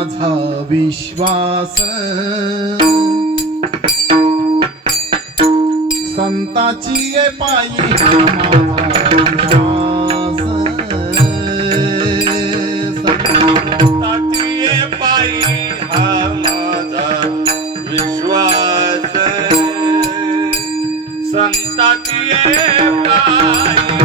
माझा विश्वास संताची ये पायी हा माझा विश्वास संताची ये पायी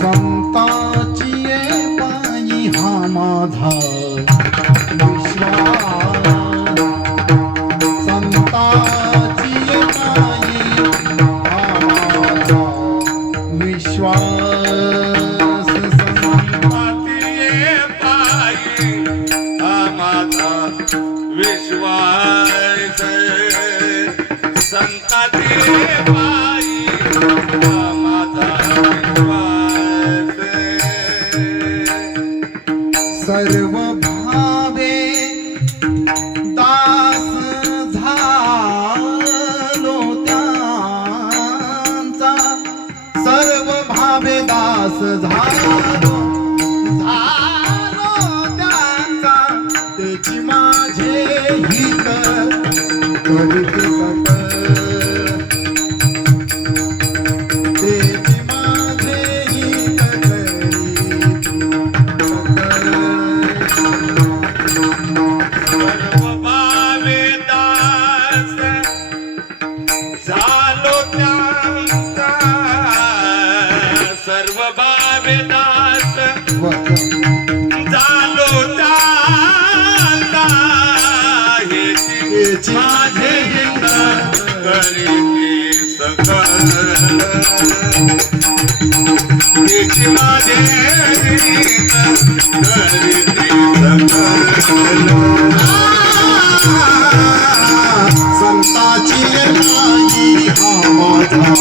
संताची ये पायी हा माझा विश्वास संताची ये पायी हा माझा विश्वास विश्वास संताची पायी माझा विश्वास सर्व भावे दास झालो त्यांचा सर्व भावे दास झालो त्याची माझे हित करीत त्याची माझे हित करीत सर्व भावे दास झालो त्यांचा सर्व भावे दास झालो माझे हित करीती सकल त्याची माझे हित करीती सकल संताची पायी हा माझा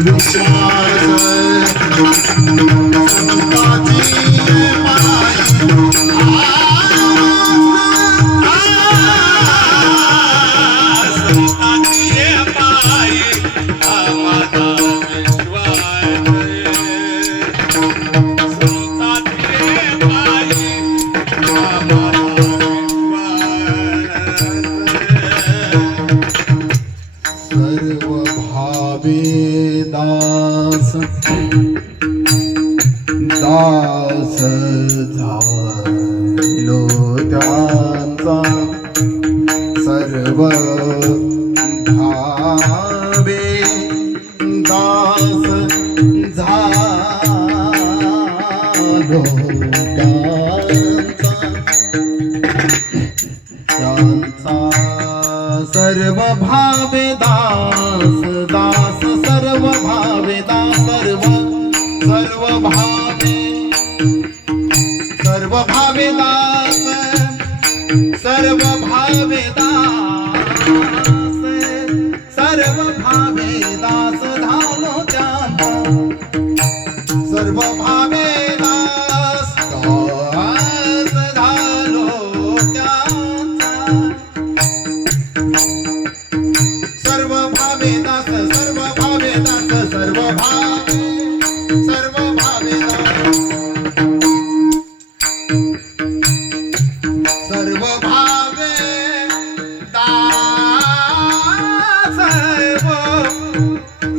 विश्वास संताची सर्व भावे दास दास झालो त्यांचा सर्व भावे दास झालो त्यांचा सर्व भावे दास दास सर्व भावे दास सर्व भावे दास सर्व भावे दास सर्व भावे दास झालो त्यांचा सर्व भावे दास दास झालो त्यांचा सर्व भावे दास सर्व भावे दास सर्व भावे दास सर्व भावे दास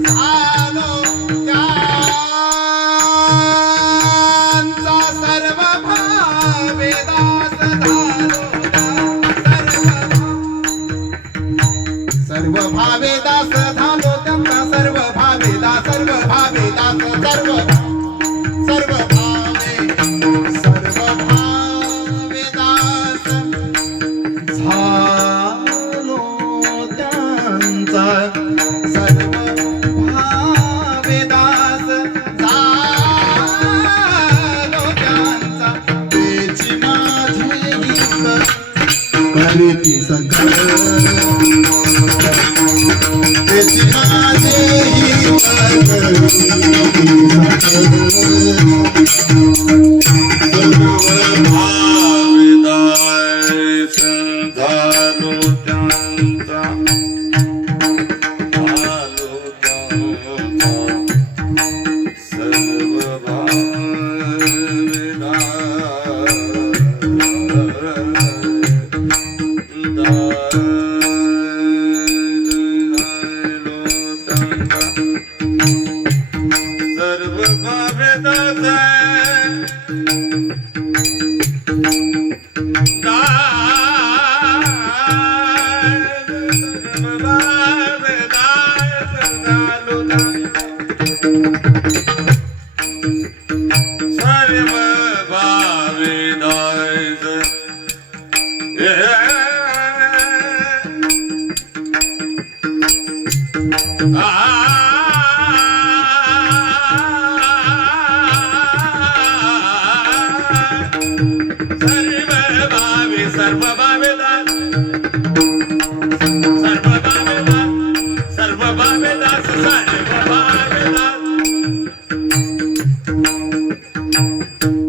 झालो त्यांचा सर्व भावे दास झालो सर्व भावे दास झालो त्यांचा सर्व भावे दास सर्व भावे दास सर्व भावे दास झालो त्यांचा सर्व भावे दास झालो त्यांचा त्याची माझे हित करीती सकल त्याची माझे हित करीती सकल सर्व भावे दास सर्व भावे दास सर्व भावे दास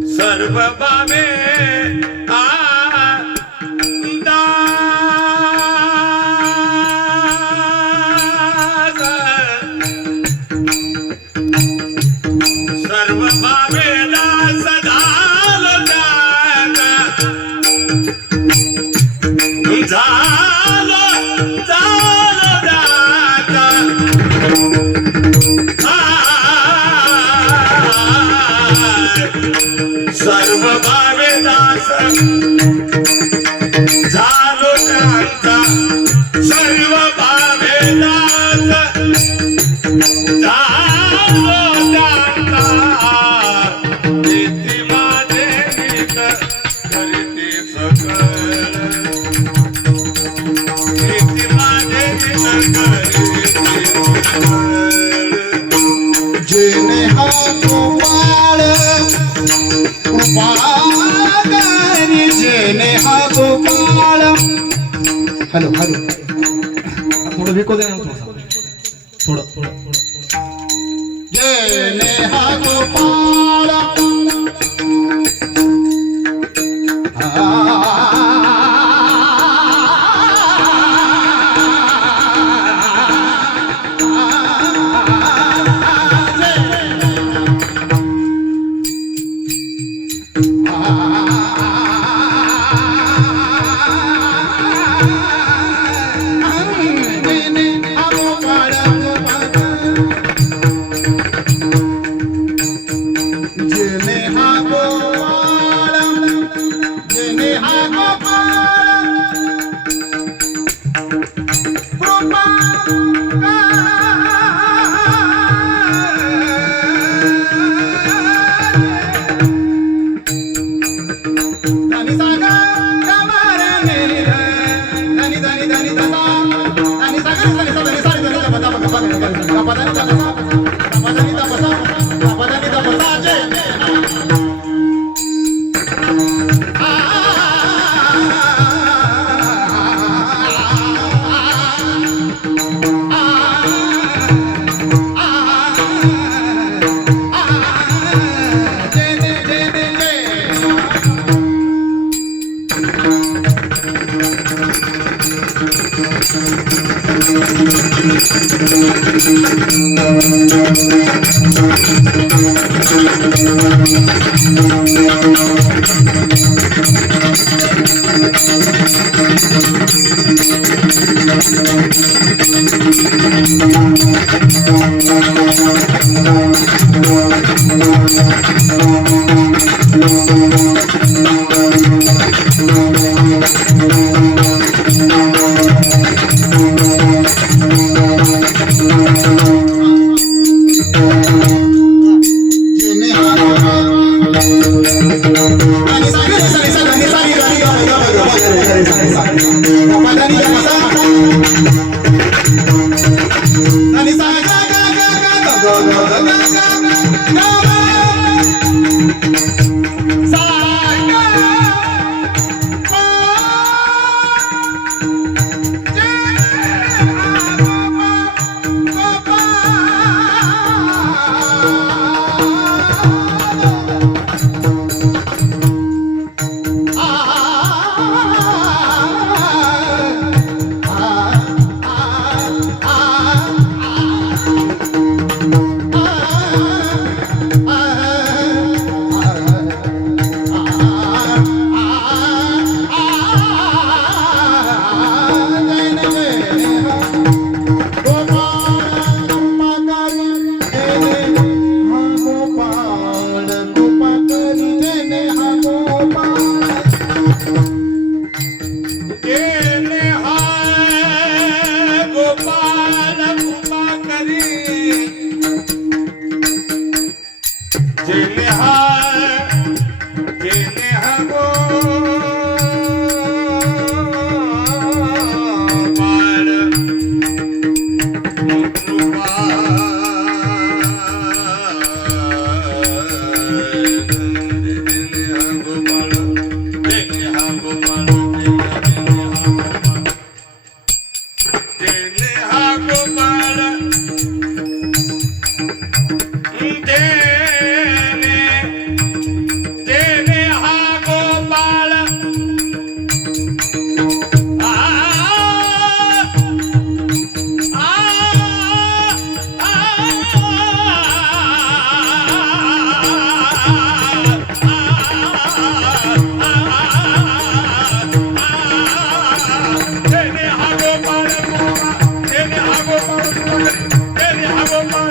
सर्व भावे दास सर्व भावे सर्व भावे दास झालो सर्व भावे दास झालो त्यांचा सर्व भावे दास झालो त्यांचा इति माझे गीत करीती सकळ इति माझे गीत करीती सकळ जेने हा गोपाळ कृपागारी जेने हा गोपाळ हॅलो हॅलो थोडं विको दे ना थोडं जेने हा गोपाळ जेने हा गोपाळ जेने हा गोपाळ जेने हा गोपाळ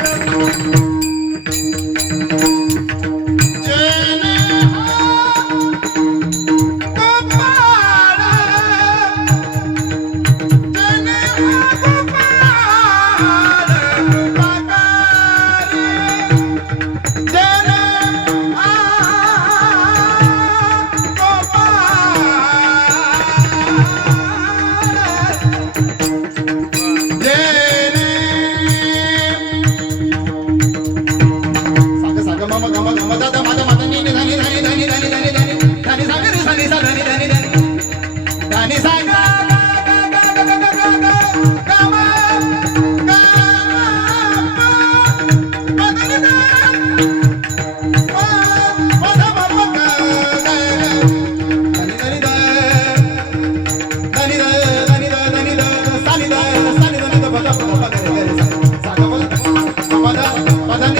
माझे